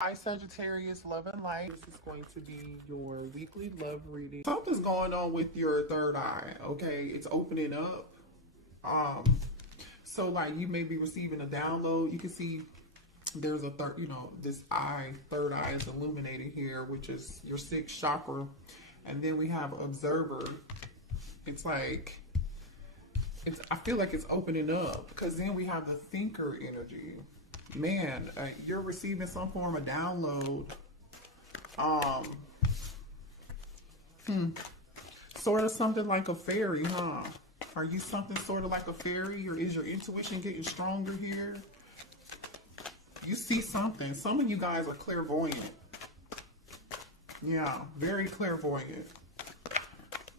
Hi Sagittarius, love and light. This is going to be your weekly love reading. Something's going on with your third eye, okay? It's opening up. So like you may be receiving a download. You can see there's a this third eye is illuminated here, which is your sixth chakra. And then we have observer. It's like I feel like it's opening up because then we have the thinker energy. Man, you're receiving some form of download. Sort of something like a fairy, huh? Are you something sort of like a fairy, or is your intuition getting stronger here? You see something. Some of you guys are clairvoyant. Yeah, very clairvoyant.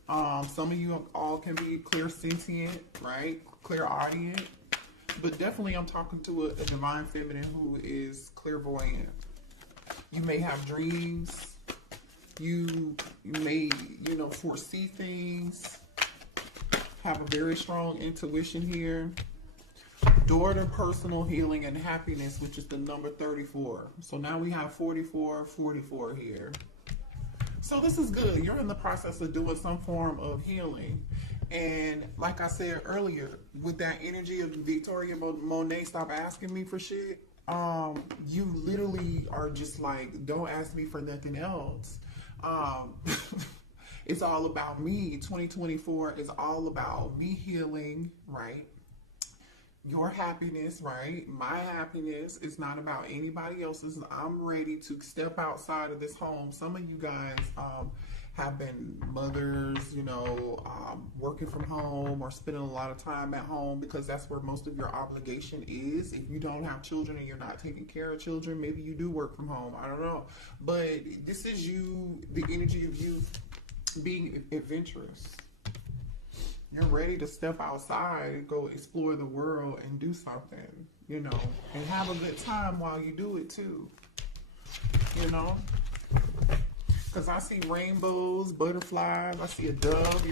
Some of you all can be clairsentient, right? Clairaudient. But definitely I'm talking to a divine feminine who is clairvoyant. You may have dreams. You may, foresee things. Have a very strong intuition here. Door to personal healing and happiness, which is the number 34. So now we have 44 here. So this is good. You're in the process of doing some form of healing. And like I said earlier, with that energy of Victoria Monet, stop asking me for shit. You literally are just like, don't ask me for nothing else. It's all about me. 2024 is all about me healing, right? Your happiness, right? My happiness is not about anybody else's. I'm ready to step outside of this home. Some of you guys have been mothers, working from home or spending a lot of time at home because that's where most of your obligation is. If you don't have children and you're not taking care of children, maybe you do work from home. I don't know. But this is you, the energy of you being adventurous. You're ready to step outside and go explore the world and do something, and have a good time while you do it too, Because I see rainbows, butterflies. I see a dove.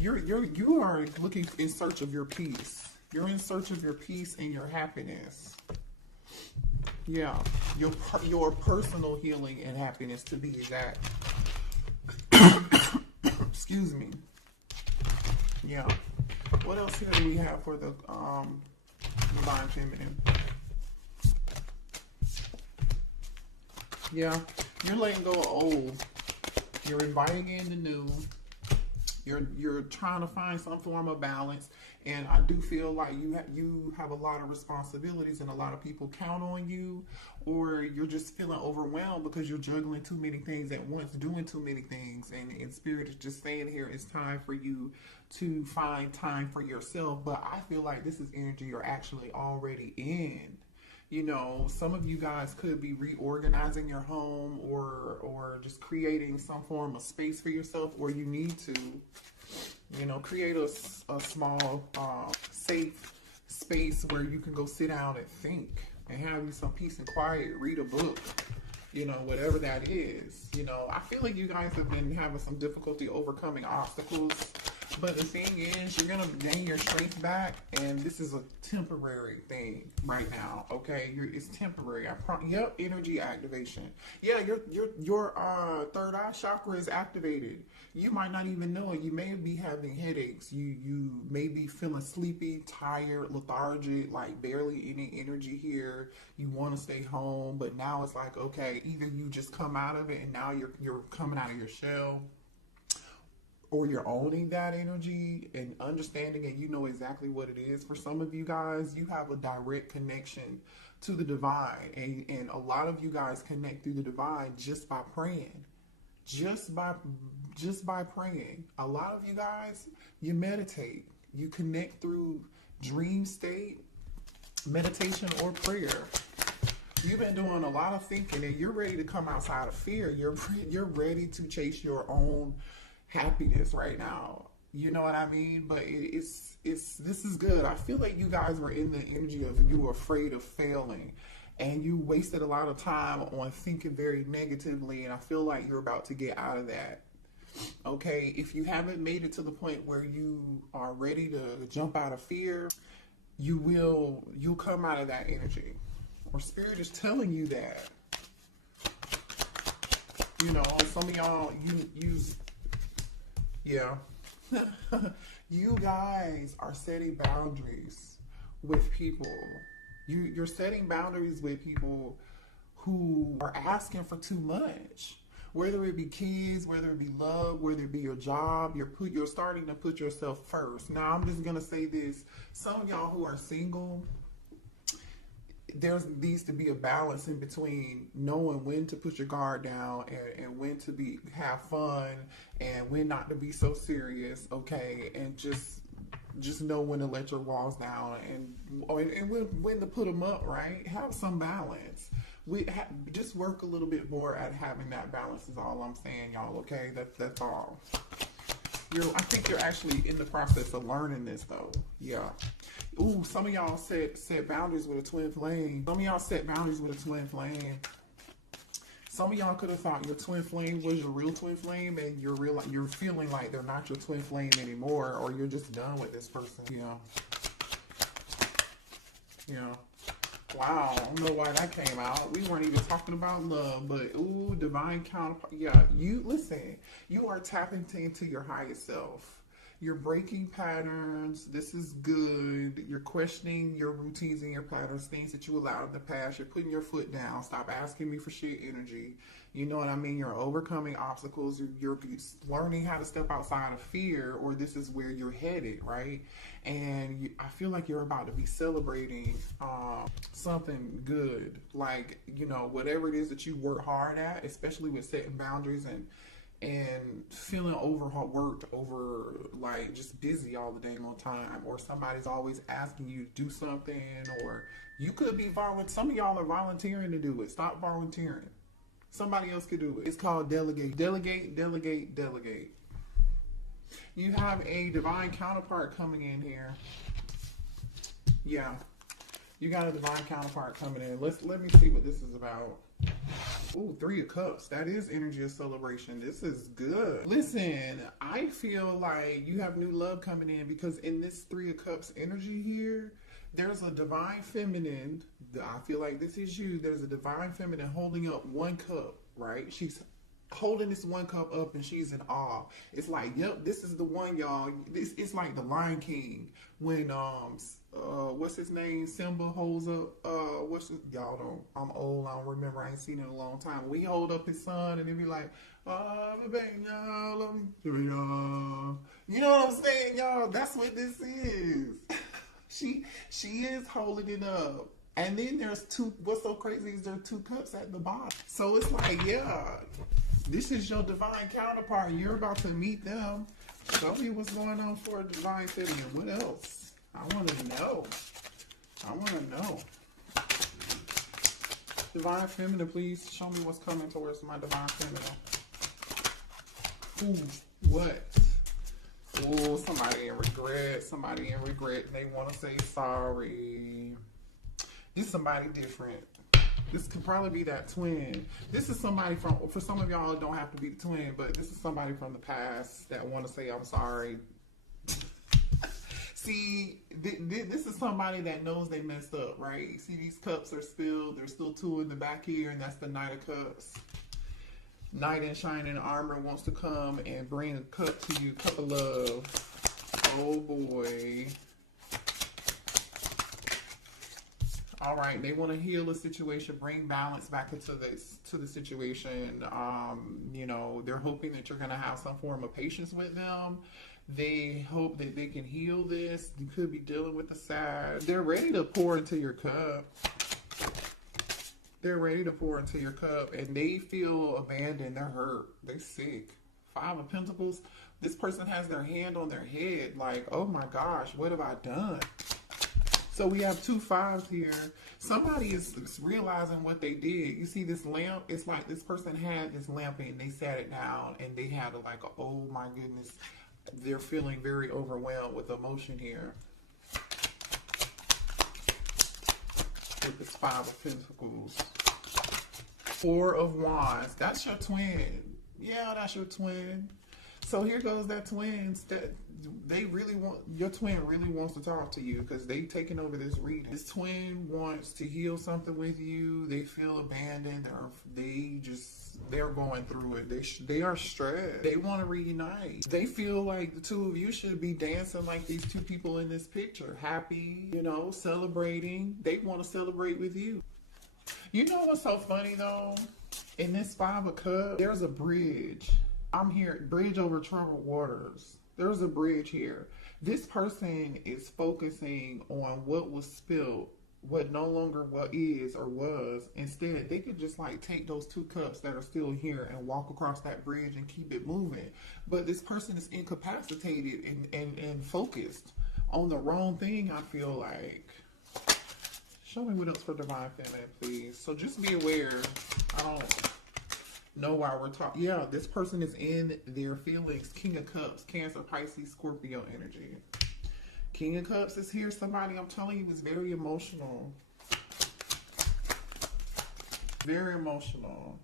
You are looking in search of your peace. You're in search of your peace and your happiness. Yeah, your personal healing and happiness, to be exact. Excuse me. Yeah. What else here do we have for the divine feminine? Yeah, you're letting go of old. You're inviting in the new. You're trying to find some form of balance, and I do feel like you have a lot of responsibilities, and a lot of people count on you, or you're just feeling overwhelmed because you're juggling too many things at once, doing too many things, and Spirit is just saying here it's time for you to find time for yourself. But I feel like this is energy you're actually already in. Some of you guys could be reorganizing your home or just creating some form of space for yourself, or you need to, create a small, safe space where you can go sit down and think and have you some peace and quiet, read a book, whatever that is. I feel like you guys have been having some difficulty overcoming obstacles. But the thing is, you're going to gain your strength back, and this is a temporary thing right now, okay? It's temporary. Yep, energy activation. Yeah, your third eye chakra is activated. You might not even know it. You may be having headaches. You may be feeling sleepy, tired, lethargic, like barely any energy here. You want to stay home, but now it's like, okay, either you just come out of it, and now you're coming out of your shell, or you're owning that energy and understanding, and you know exactly what it is. For some of you guys, you have a direct connection to the divine, and a lot of you guys connect through the divine just by praying. Just by praying. A lot of you guys, you meditate. You connect through dream state, meditation, or prayer. You've been doing a lot of thinking, and you're ready to come outside of fear. You're ready to chase your own happiness right now. You know what I mean? But this is good. I feel like you guys were in the energy of you were afraid of failing, and you wasted a lot of time on thinking very negatively, and I feel like you're about to get out of that. Okay, if you haven't made it to the point where you are ready to jump out of fear, you'll come out of that energy. Or Spirit is telling you that. You know, some of y'all, yeah. You guys are setting boundaries with people. You're setting boundaries with people who are asking for too much. Whether it be kids, whether it be love, whether it be your job, you're starting to put yourself first. Now, I'm just gonna say this: some of y'all who are single, there needs to be a balance in between knowing when to put your guard down and when to have fun and when not to be so serious, okay? And just know when to let your walls down and when to put them up, right? Have some balance. Just work a little bit more at having that balance is all I'm saying, y'all, okay? That's all. I think you're actually in the process of learning this, though. Yeah. Ooh, some of y'all set boundaries with a twin flame. Some of y'all set boundaries with a twin flame. Some of y'all could have thought your twin flame was your real twin flame, and you're feeling like they're not your twin flame anymore, or you're just done with this person. Yeah. Yeah. Wow, I don't know why that came out. We weren't even talking about love, but ooh, divine counterpart. Yeah, listen, you are tapping into your highest self. You're breaking patterns. This is good. You're questioning your routines and your patterns, things that you allowed in the past. You're putting your foot down. Stop asking me for shit energy. You know what I mean? You're overcoming obstacles. You're learning how to step outside of fear, or this is where you're headed, right? And I feel like you're about to be celebrating something good. Like, you know, whatever it is that you work hard at, especially with setting boundaries and feeling overworked, like just busy all the dang on time, or somebody's always asking you to do something, or you could be volunteering. Some of y'all are volunteering to do it. Stop volunteering. Somebody else could do it. It's called delegate. Delegate, delegate, delegate. You have a divine counterpart coming in here. Yeah. You got a divine counterpart coming in. Let me see what this is about. Ooh, 3 of Cups. That is energy of celebration. This is good. Listen, I feel like you have new love coming in, because in this 3 of Cups energy here, there's a divine feminine. I feel like this is you. There's a divine feminine holding up 1 cup, right? She's holding this 1 cup up and she's in awe. It's like, yep, this is the one, y'all. It's like the Lion King when what's his name? Simba holds up y'all don't, I'm old, I don't remember, I ain't seen it in a long time. We hold up his son and he be like, oh, baby, y'all, love me. You know what I'm saying, y'all? That's what this is. She is holding it up. And then there's 2, what's so crazy is there are 2 cups at the bottom. So it's like, yeah, this is your divine counterpart. You're about to meet them. Show me what's going on for a divine feminine. What else? I want to know. I want to know. Divine feminine, please show me what's coming towards my divine feminine. Ooh, what? Oh, somebody in regret. Somebody in regret. They want to say sorry. This is somebody different. This could probably be that twin. This is somebody for some of y'all, it don't have to be the twin, but this is somebody from the past that want to say, I'm sorry. See, this is somebody that knows they messed up, right? See, these cups are spilled. There's still 2 in the back here, and that's the Knight of Cups. Knight in shining armor wants to come and bring a cup to you, cup of love. Oh boy. All right, they want to heal the situation, bring balance back into the situation. You know, they're hoping that you're going to have some form of patience with them. They hope that they can heal this. You could be dealing with the sad. They're ready to pour into your cup. They're ready to pour into your cup, and they feel abandoned. They're hurt. They're sick. 5 of Pentacles. This person has their hand on their head like, oh my gosh, what have I done? So we have 2 5s here. Somebody is realizing what they did. You see this lamp? It's like this person had this lamp and they sat it down and they had like, oh my goodness. They're feeling very overwhelmed with emotion here. With this 5 of Pentacles. 4 of Wands. That's your twin. Yeah, that's your twin. So here goes that twin. They really want, your twin really wants to talk to you because they taking over this reading. This twin wants to heal something with you. They feel abandoned. They just They're going through it. They are stressed. They want to reunite. They feel like the two of you should be dancing like these two people in this picture. Happy, you know, celebrating. They want to celebrate with you. You know what's so funny though? In this Five of Cups, there's a bridge. I'm here, bridge over troubled waters. There's a bridge here. This person is focusing on what was spilled, what no longer what is or was. Instead, they could just like take those two cups that are still here and walk across that bridge and keep it moving. But this person is incapacitated and focused on the wrong thing, I feel like. Show me what else for Divine Feminine, please. So just be aware. I don't know why we're talking. Yeah, this person is in their feelings. King of Cups, Cancer, Pisces, Scorpio energy. King of Cups is here. Somebody, I'm telling you, is very emotional. Very emotional.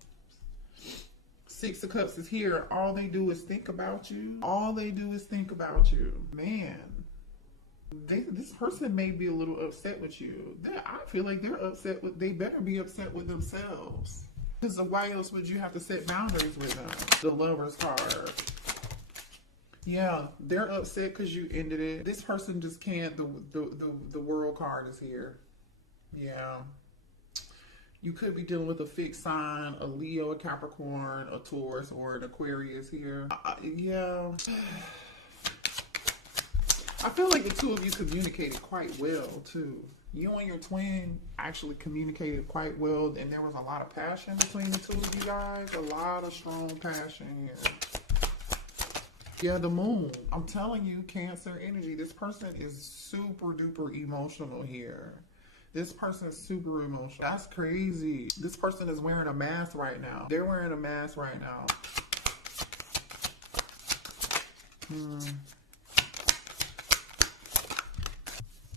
Six of Cups is here. All they do is think about you. All they do is think about you. Man. This person may be a little upset with you. I feel like they're upset with, they better be upset with themselves. Because why else would you have to set boundaries with them? The Lover's card. Yeah, they're upset because you ended it. This person just can't, the World card is here. Yeah. You could be dealing with a fixed sign, a Leo, a Capricorn, a Taurus, or an Aquarius here. Yeah. I feel like the two of you communicated quite well, too. You and your twin actually communicated quite well, and there was a lot of passion between the two of you guys. A lot of strong passion here. Yeah, the Moon. I'm telling you, Cancer energy. This person is super duper emotional here. This person is super emotional. That's crazy. This person is wearing a mask right now. They're wearing a mask right now.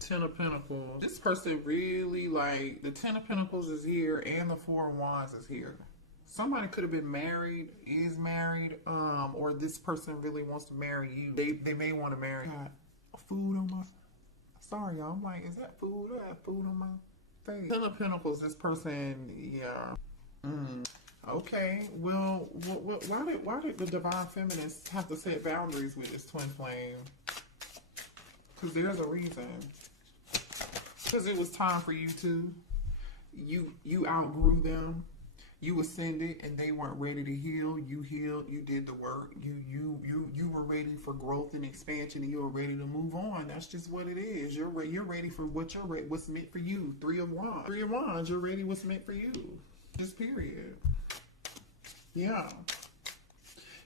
Ten of Pentacles. This person really, like, the Ten of Pentacles is here and the Four of Wands is here. Somebody could have been married, is married, or this person really wants to marry you. They may want to marry. Got food on my, sorry y'all, I'm like, is that food? I have food on my face. Ten of Pentacles, this person, yeah. Okay, well, why did the Divine Feminines have to set boundaries with this twin flame? Because there's a reason. Because it was time for you to. You outgrew them. You ascended, and they weren't ready to heal. You healed. You did the work. You were ready for growth and expansion, and you were ready to move on. That's just what it is. You're ready for what's meant for you. Three of Wands. Three of Wands. You're ready. What's meant for you. Just period. Yeah.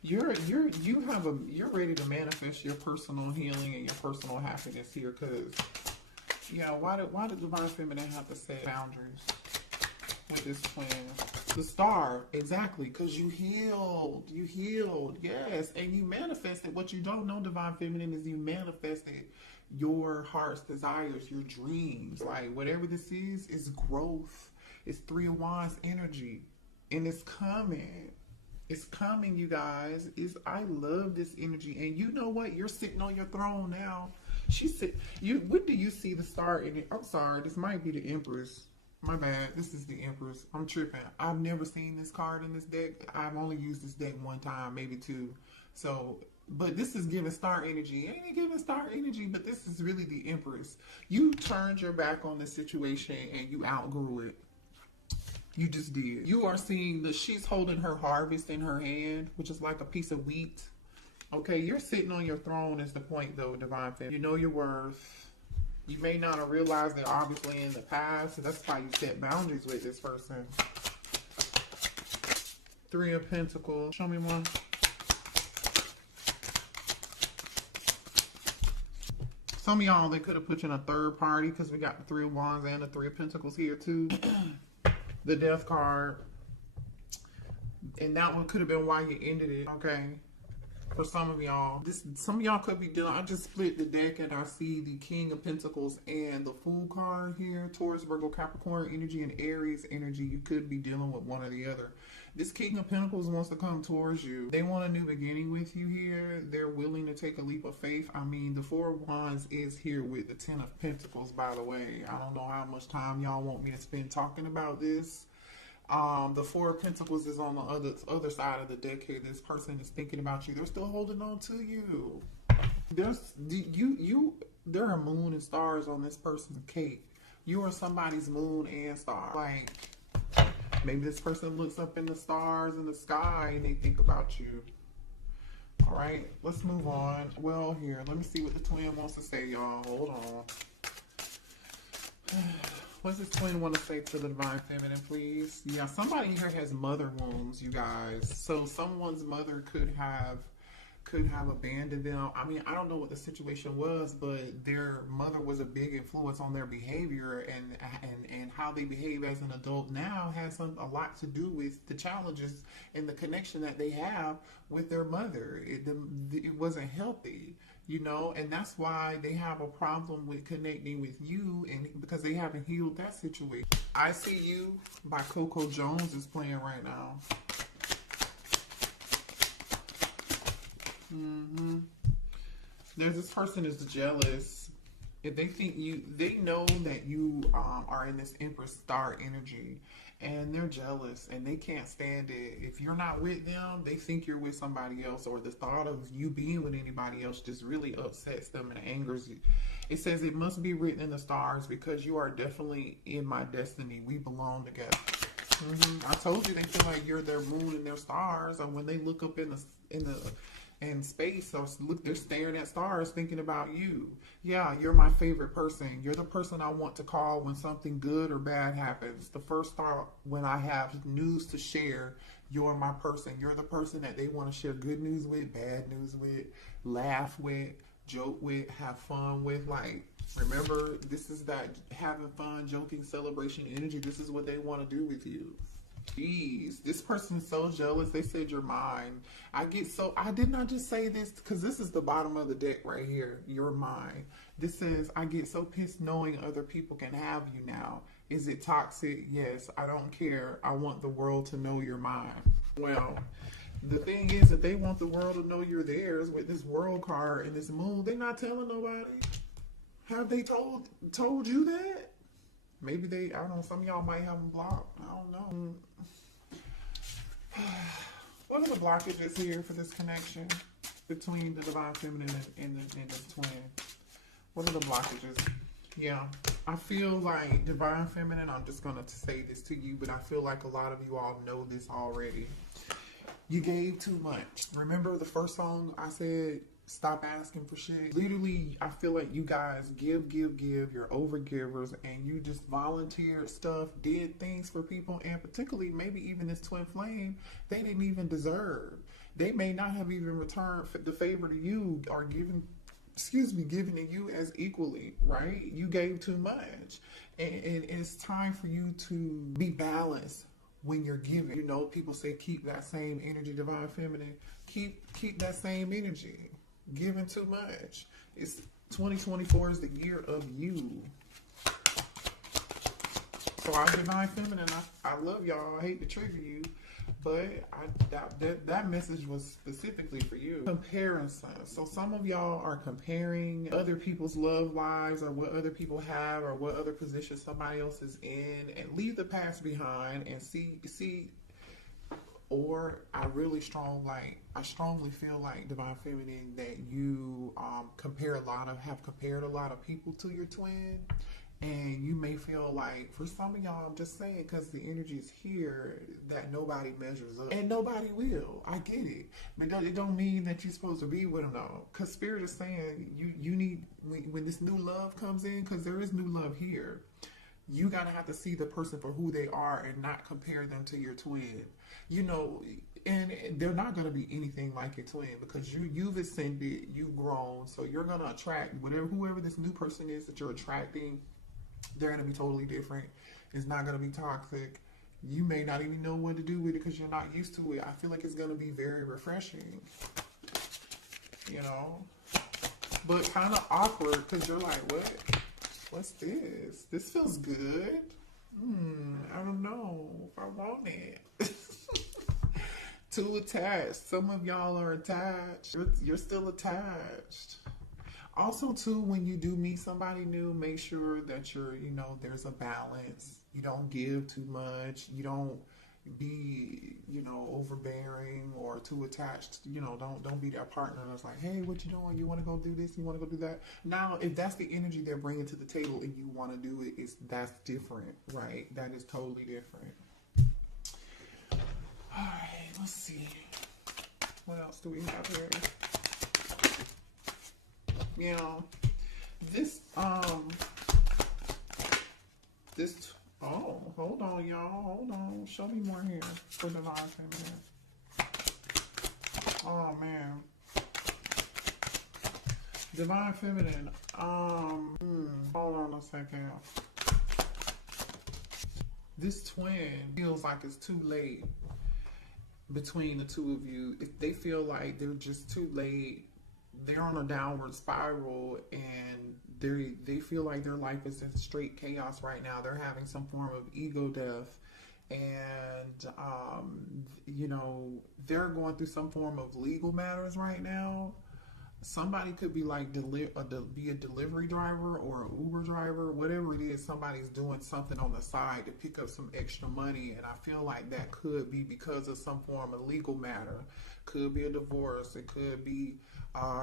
You're ready to manifest your personal healing and your personal happiness here, because yeah, why did Divine Feminine have to set boundaries with this twin? The Star, exactly, because you healed, yes, and you manifested. What you don't know, Divine Feminine, is you manifested your heart's desires, your dreams. Like, whatever this is growth. It's Three of Wands energy, and it's coming. It's coming, you guys. I love this energy. And you know what? You're sitting on your throne now. When do you see the Star in it? I'm sorry. This might be the Empress. My bad. This is the Empress. I'm tripping. I've never seen this card in this deck. I've only used this deck one time, maybe two. So, but this is giving Star energy. Ain't it giving Star energy? But this is really the Empress. You turned your back on the situation and you outgrew it. You just did. You are seeing she's holding her harvest in her hand, which is like a piece of wheat. Okay, you're sitting on your throne is the point, though, Divine Feminine. You know your worth. You may not have realized it, obviously, in the past. So that's why you set boundaries with this person. Three of Pentacles. Show me one. Some of y'all, they could have put you in a third party because we got the Three of Wands and the Three of Pentacles here, too. The Death card. And that one could have been why you ended it, okay? For some of y'all. Some of y'all could be dealing. I just split the deck and I see the King of Pentacles and the Fool card here. Taurus, Virgo, Capricorn energy, and Aries energy. You could be dealing with one or the other. This King of Pentacles wants to come towards you. They want a new beginning with you here. They're willing to take a leap of faith. I mean, the Four of Wands is here with the Ten of Pentacles, by the way. I don't know how much time y'all want me to spend talking about this. The Four of Pentacles is on the other side of the deck here. This person is thinking about you. They're still holding on to you. There are moon and stars on this person's cake. You are somebody's moon and star. Like, maybe this person looks up in the stars in the sky and they think about you. All right, let's move on. Well, here, let me see what the twin wants to say, y'all. Hold on. What's this twin want to say to the divine feminine, please? Yeah, somebody here has mother wounds, you guys. So someone's mother could have abandoned them. I mean, I don't know what the situation was, but their mother was a big influence on their behavior, and how they behave as an adult now has a lot to do with the challenges and the connection that they have with their mother. It wasn't healthy, you know, and that's why they have a problem with connecting with you, and because they haven't healed that situation. I See You by Coco Jones is playing right now. There's this person is jealous. If they think they know that you are in this Empress star energy, and they're jealous and they can't stand it. If you're not with them, they think you're with somebody else, or the thought of you being with anybody else just really upsets them and angers you. It says it must be written in the stars because you are definitely in my destiny. We belong together. I told you they feel like you're their moon and their stars, and when they look up in space, so look, they're staring at stars thinking about you. Yeah, you're my favorite person. You're the person I want to call when something good or bad happens. The first thought when I have news to share, you're my person. You're the person that they want to share good news with, bad news with, laugh with, joke with, have fun with. Like, remember, this is that having fun, joking, celebration energy. This is what they want to do with you. Jeez, this person's so jealous. They said you're mine. I did not just say this because this is the bottom of the deck right here. You're mine. This says, I get so pissed knowing other people can have you now. Is it toxic? Yes, I don't care. I want the world to know you're mine. Well, the thing is that they want the world to know you're theirs with this world card and this moon. They're not telling nobody. Have they told you that? Maybe I don't know, some of y'all might have them blocked. I don't know. What are the blockages here for this connection between the divine feminine and the twin? What are the blockages? Yeah, I feel like divine feminine, I'm just going to say this to you, but I feel like a lot of you all know this already. You gave too much. Remember the first song I said, stop asking for shit? Literally, I feel like you guys give. You're overgivers, and you just volunteered stuff, did things for people, and particularly maybe even this twin flame, they didn't even deserve. They may not have even returned the favor to you or given to you as equally, right? You gave too much, and it's time for you to be balanced when you're giving. You know, people say keep that same energy, divine feminine. Keep that same energy. Giving too much. It's 2024 is the year of you. So I'm divine feminine. I love y'all. I hate to trigger you, but that message was specifically for you. Comparison. So some of y'all are comparing other people's love lives, or what other people have, or what other position somebody else is in, and leave the past behind and see. Or I strongly feel like divine feminine that you have compared a lot of people to your twin, and you may feel like, for some of y'all, I'm just saying because the energy is here, that nobody measures up, and nobody will. I get it, but it don't mean that you're supposed to be with them though. Because Spirit is saying you need, when this new love comes in, because there is new love here, you gotta have to see the person for who they are and not compare them to your twin. You know, and they're not going to be anything like your twin, because you've ascended, you've grown, so you're going to attract whoever this new person is that you're attracting. They're going to be totally different. It's not going to be toxic. You may not even know what to do with it because you're not used to it. I feel like it's going to be very refreshing, you know, but kind of awkward because you're like, what's this? This feels good. I don't know if I want it. Too attached. Some of y'all are attached. You're still attached. Also, too, when you do meet somebody new, make sure that there's a balance. You don't give too much. You don't be, you know, overbearing or too attached. You know, don't be that partner that's like, hey, what you doing? You want to go do this? You want to go do that? Now, if that's the energy they're bringing to the table and you want to do it, that's different, right? That is totally different. All right, let's see. What else do we have here? You know, this, oh, hold on, y'all. Hold on. Show me more here for divine feminine. Oh, man. Divine feminine. Hold on a second. This twin feels like it's too late between the two of you. If they feel like they're just too late, they're on a downward spiral, and they feel like their life is in straight chaos right now. They're having some form of ego death, and you know, they're going through some form of legal matters right now. Somebody could be like be a delivery driver or an Uber driver, whatever it is. Somebody's doing something on the side to pick up some extra money, and I feel like that could be because of some form of legal matter. Could be a divorce. It could be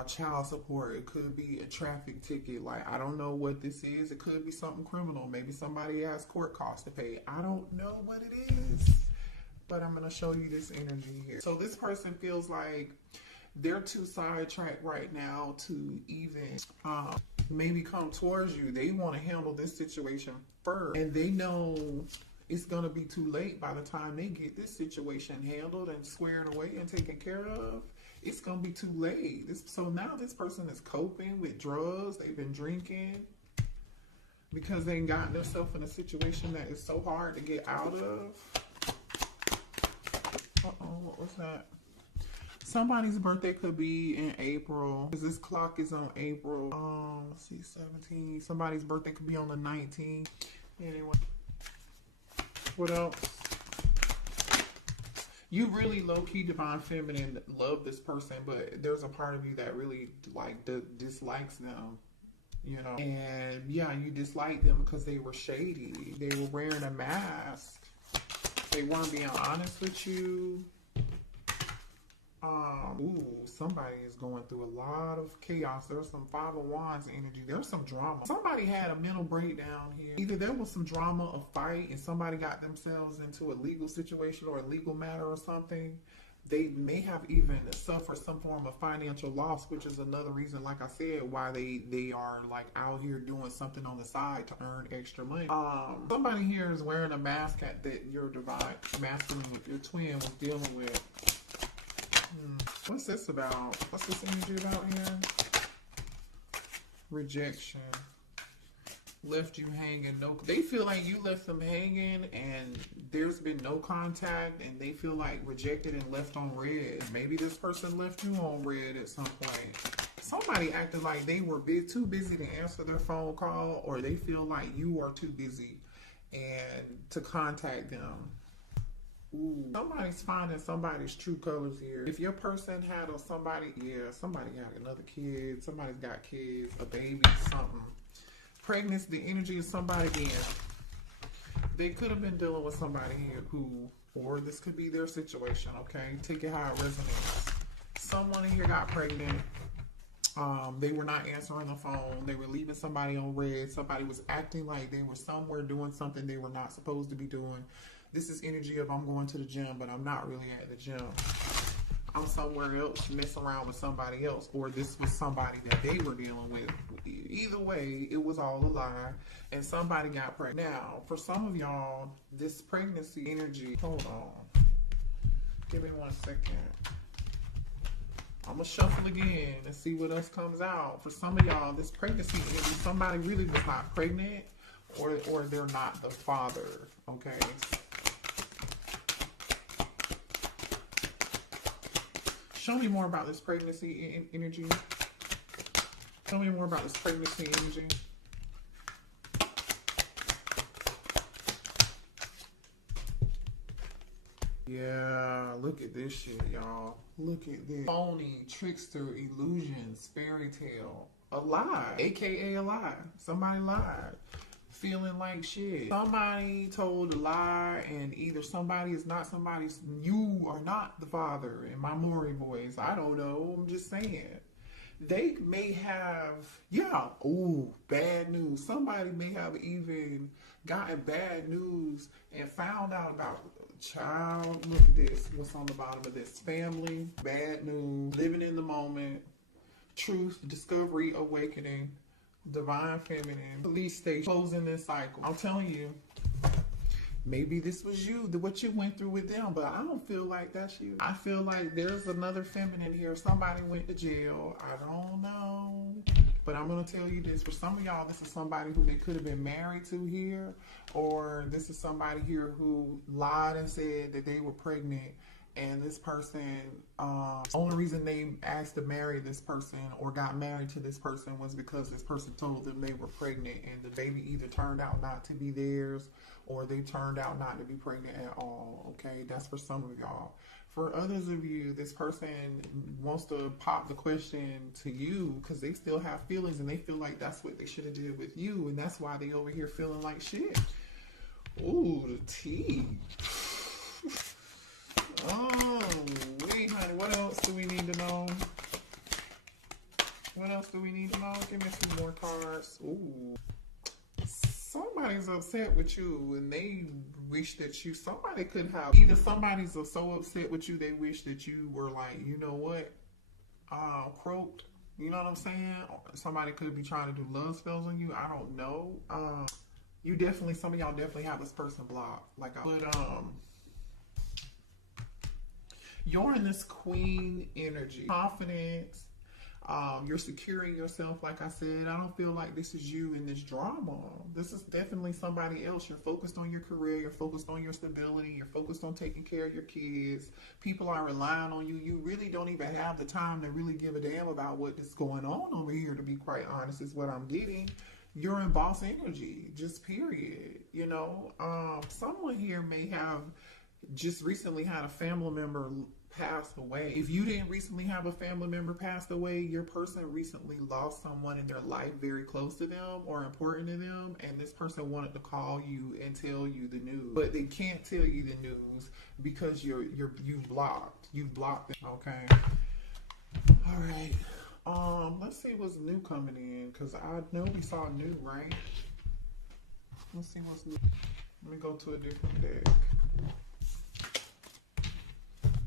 child support. It could be a traffic ticket. Like, I don't know what this is. It could be something criminal. Maybe somebody has court costs to pay. I don't know what it is, but I'm going to show you this energy here. So this person feels like they're too sidetracked right now to even maybe come towards you. They want to handle this situation first, and they know it's going to be too late by the time they get this situation handled and squared away and taken care of. It's going to be too late. So now this person is coping with drugs. They've been drinking because they got themselves in a situation that is so hard to get out of. Uh-oh, what was that? Somebody's birthday could be in April, because this clock is on April. Let's see, 17. Somebody's birthday could be on the 19th. Anyway, what else? You really low-key divine feminine love this person, but there's a part of you that really dislikes them, you know. And yeah, you dislike them because they were shady. They were wearing a mask. They weren't being honest with you. Somebody is going through a lot of chaos. There's some Five of Wands energy. There's some drama. Somebody had a mental breakdown here. Either there was some drama, a fight, and somebody got themselves into a legal situation or a legal matter or something. They may have even suffered some form of financial loss, which is another reason, like I said, why they are like out here doing something on the side to earn extra money. Somebody here is wearing a mask that your divine masculine, your twin was dealing with. What's this about? What's this energy about here? Rejection. Left you hanging. No, they feel like you left them hanging and there's been no contact, and they feel like rejected and left on red. Maybe this person left you on red at some point. Somebody acted like they were too busy to answer their phone call, or they feel like you are too busy and to contact them. Ooh, somebody's finding somebody's true colors here. If your person had somebody had another kid, somebody's got kids, a baby, something. Pregnancy, the energy of somebody again. They could have been dealing with somebody here or this could be their situation, okay? Take it how it resonates. Someone in here got pregnant. They were not answering the phone. They were leaving somebody on red. Somebody was acting like they were somewhere doing something they were not supposed to be doing. This is energy of I'm going to the gym, but I'm not really at the gym. I'm somewhere else messing around with somebody else, or this was somebody that they were dealing with. Either way, it was all a lie, and somebody got pregnant. Now, for some of y'all, this pregnancy energy, hold on. Give me 1 second. I'm going to shuffle again and see what else comes out. For some of y'all, this pregnancy energy, somebody really was not pregnant, or they're not the father, okay? Show me more about this pregnancy energy. Tell me more about this pregnancy energy. Yeah, look at this shit, y'all. Look at this. Phony, trickster, illusions, fairy tale. A lie, aka a lie. Somebody lied. feeling like shit. Somebody told a lie, and either somebody is not somebody's, you are not the father in my Maury voice. I don't know. I'm just saying. They may have, bad news. Somebody may have even gotten bad news and found out about child. Look at this. What's on the bottom of this? Family, bad news, living in the moment, truth, discovery, awakening, divine feminine, police station, closing this cycle. I'm telling you, maybe this was you, what you went through with them, but I don't feel like that's you. I feel like there's another feminine here. Somebody went to jail. I don't know. But I'm going to tell you this. For some of y'all, this is somebody who they could have been married to here, or this is somebody here who lied and said that they were pregnant. And this person, only reason they asked to marry this person or got married to this person was because this person told them they were pregnant, and the baby either turned out not to be theirs or they turned out not to be pregnant at all. Okay, that's for some of y'all. For others of you, this person wants to pop the question to you because they still have feelings and they feel like that's what they should have did with you, and that's why they over here feeling like shit. Ooh, the tea. Oh, wait, honey, what else do we need to know? What else do we need to know? Give me some more cards. Ooh. Somebody's upset with you and they wish that somebody could have, either somebody's so upset with you, they wish that you were like, you know what, croaked. You know what I'm saying? Somebody could be trying to do love spells on you. I don't know. Some of y'all definitely have this person blocked. You're in this queen energy, confidence. You're securing yourself. Like I said, I don't feel like this is you in this drama. This is definitely somebody else. You're focused on your career. You're focused on your stability. You're focused on taking care of your kids. People are relying on you. You really don't even have the time to really give a damn about what is going on over here, to be quite honest, is what I'm getting. You're in boss energy, just period. You know, someone here may have just recently had a family member passed away. If you didn't recently have a family member passed away, your person recently lost someone in their life very close to them or important to them, and this person wanted to call you and tell you the news, but they can't tell you the news because you've blocked them. Okay. All right. Let's see what's new coming in, because I know we saw new, right? Let's see what's new. Let me go to a different deck.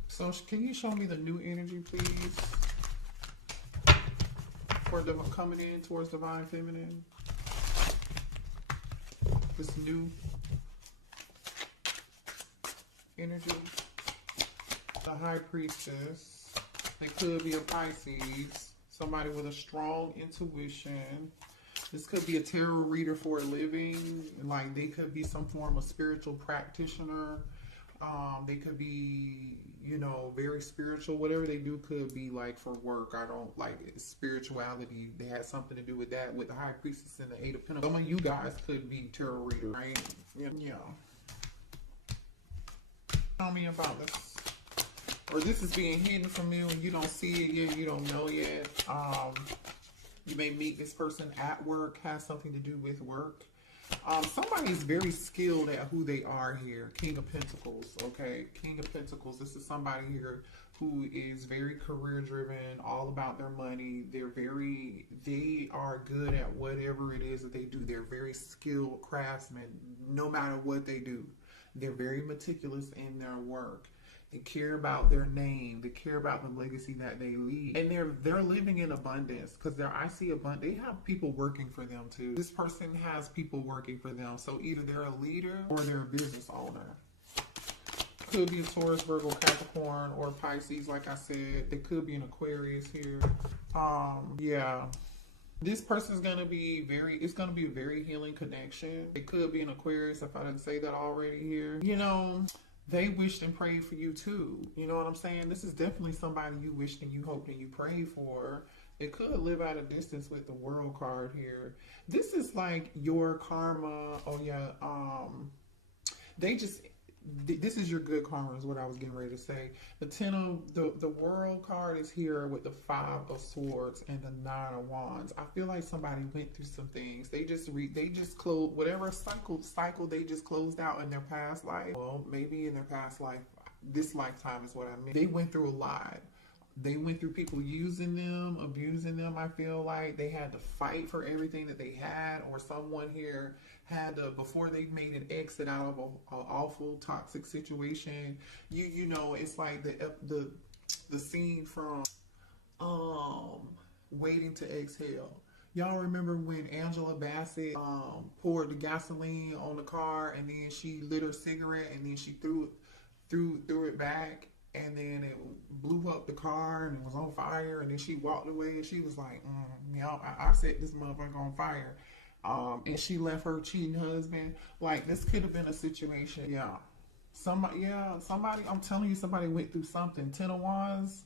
So can you show me the new energy, please, for coming in towards divine feminine? This new energy. The high priestess. They could be a Pisces. Somebody with a strong intuition. This could be a tarot reader for a living. Like, they could be some form of spiritual practitioner. They could be, you know, very spiritual. Whatever they do could be like for work. I don't like spirituality. They had something to do with that, with the high priestess and the 8 of Pentacles. Some of you guys could be tarot reader, right? Yeah. Tell me about this. Or this is being hidden from you and you don't see it yet. You don't know yet. You may meet this person at work. Has something to do with work. Somebody's very skilled at who they are here. King of Pentacles, okay? King of Pentacles. This is somebody here who is very career driven, all about their money. They are good at whatever it is that they do. They're very skilled craftsmen, no matter what they do. They're very meticulous in their work. They care about their name. They care about the legacy that they leave. And they're living in abundance, because I see abundance. They have people working for them too. This person has people working for them. So either they're a leader or they're a business owner. Could be a Taurus, Virgo, Capricorn, or Pisces, like I said. They could be an Aquarius here. Yeah. This person's going to be it's going to be a very healing connection. It could be an Aquarius, if I didn't say that already here. You know, they wished and prayed for you too. You know what I'm saying? This is definitely somebody you wished and you hoped and you prayed for. It could live at a distance with the World card here. This is like your karma. Oh yeah. this is your good karma is what I was getting ready to say. The ten of the world card is here with the 5 of swords and the 9 of wands. I feel like somebody went through some things. They just closed whatever cycle they just closed out in their past life. Well, maybe in their past life, this lifetime is what I mean. They went through a lot. They went through people using them, abusing them. I feel like they had to fight for everything that they had, or someone here had to, before they made an exit out of a awful toxic situation. You know, it's like the scene from Waiting to Exhale. Y'all remember when Angela Bassett poured the gasoline on the car, and then she lit her cigarette, and then she threw it back, and then it blew up the car and it was on fire, and then she walked away and she was like, I set this motherfucker on fire. And she left her cheating husband. Like, this could have been a situation. Somebody, I'm telling you, somebody went through something. 10 of Wands,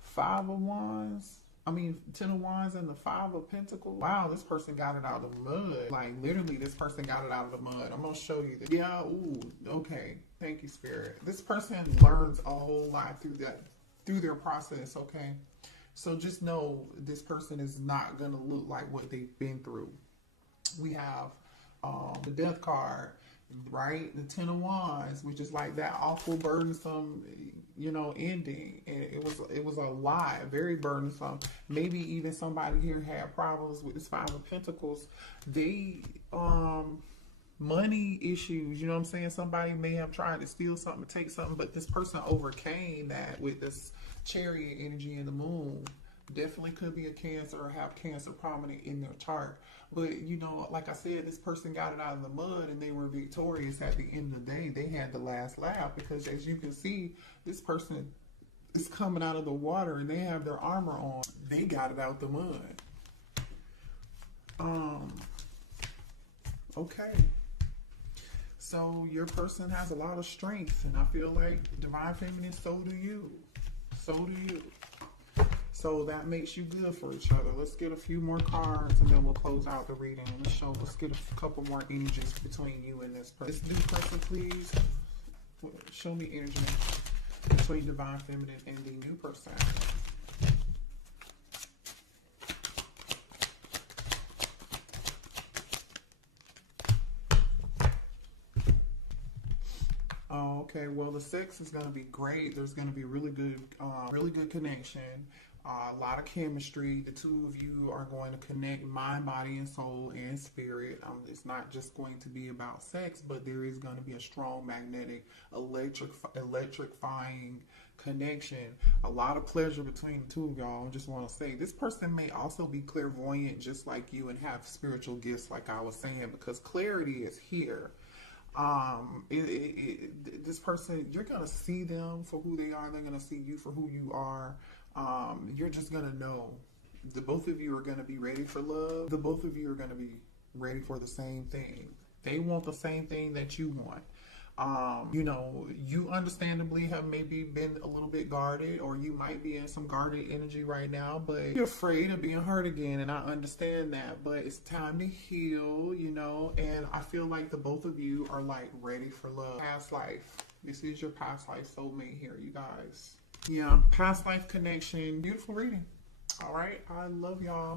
5 of Wands. 10 of Wands and the 5 of Pentacles. Wow, this person got it out of the mud. Like, literally, this person got it out of the mud. I'm going to show you this. Yeah, ooh, okay. Thank you, Spirit. This person learns a whole lot through their process, okay? So just know this person is not going to look like what they've been through. We have the Death card, right? The 10 of Wands, which is like that awful, burdensome, ending. And it was a lot, very burdensome. Maybe even somebody here had problems with this 5 of Pentacles. They, money issues, you know what I'm saying? Somebody may have tried to steal something, take something, but this person overcame that with this Chariot energy in the moon. Definitely could be a Cancer or have Cancer prominent in their chart. But, like I said, this person got it out of the mud and they were victorious at the end of the day. They had the last laugh because, as you can see, this person is coming out of the water and they have their armor on. They got it out the mud. Okay. So your person has a lot of strength, and I feel like Divine Feminine, so do you. So do you. So that makes you good for each other. Let's get a few more cards and then we'll close out the reading. Let's get a couple more energies between you and this person. This new person, please. Show me energy between Divine Feminine and the new person. Oh, okay. Well, the sex is going to be great. There's going to be really good connection. A lot of chemistry. The two of you are going to connect mind, body, and soul and spirit. It's not just going to be about sex, but there is going to be a strong magnetic, electrifying connection. A lot of pleasure between the two of y'all. I just want to say this person may also be clairvoyant just like you and have spiritual gifts like I was saying, because clarity is here. This person, you're going to see them for who they are. They're going to see you for who you are. You're just going to know. The both of you are going to be ready for love. The both of you are going to be ready for the same thing. They want the same thing that you want. You understandably have maybe been a little bit guarded, or you might be in some guarded energy right now, but you're afraid of being hurt again, and I understand that, but it's time to heal, and I feel like the both of you are like ready for love. Past life. This is your past life soulmate here, you guys. Yeah, past life connection. Beautiful reading. All right. I love y'all.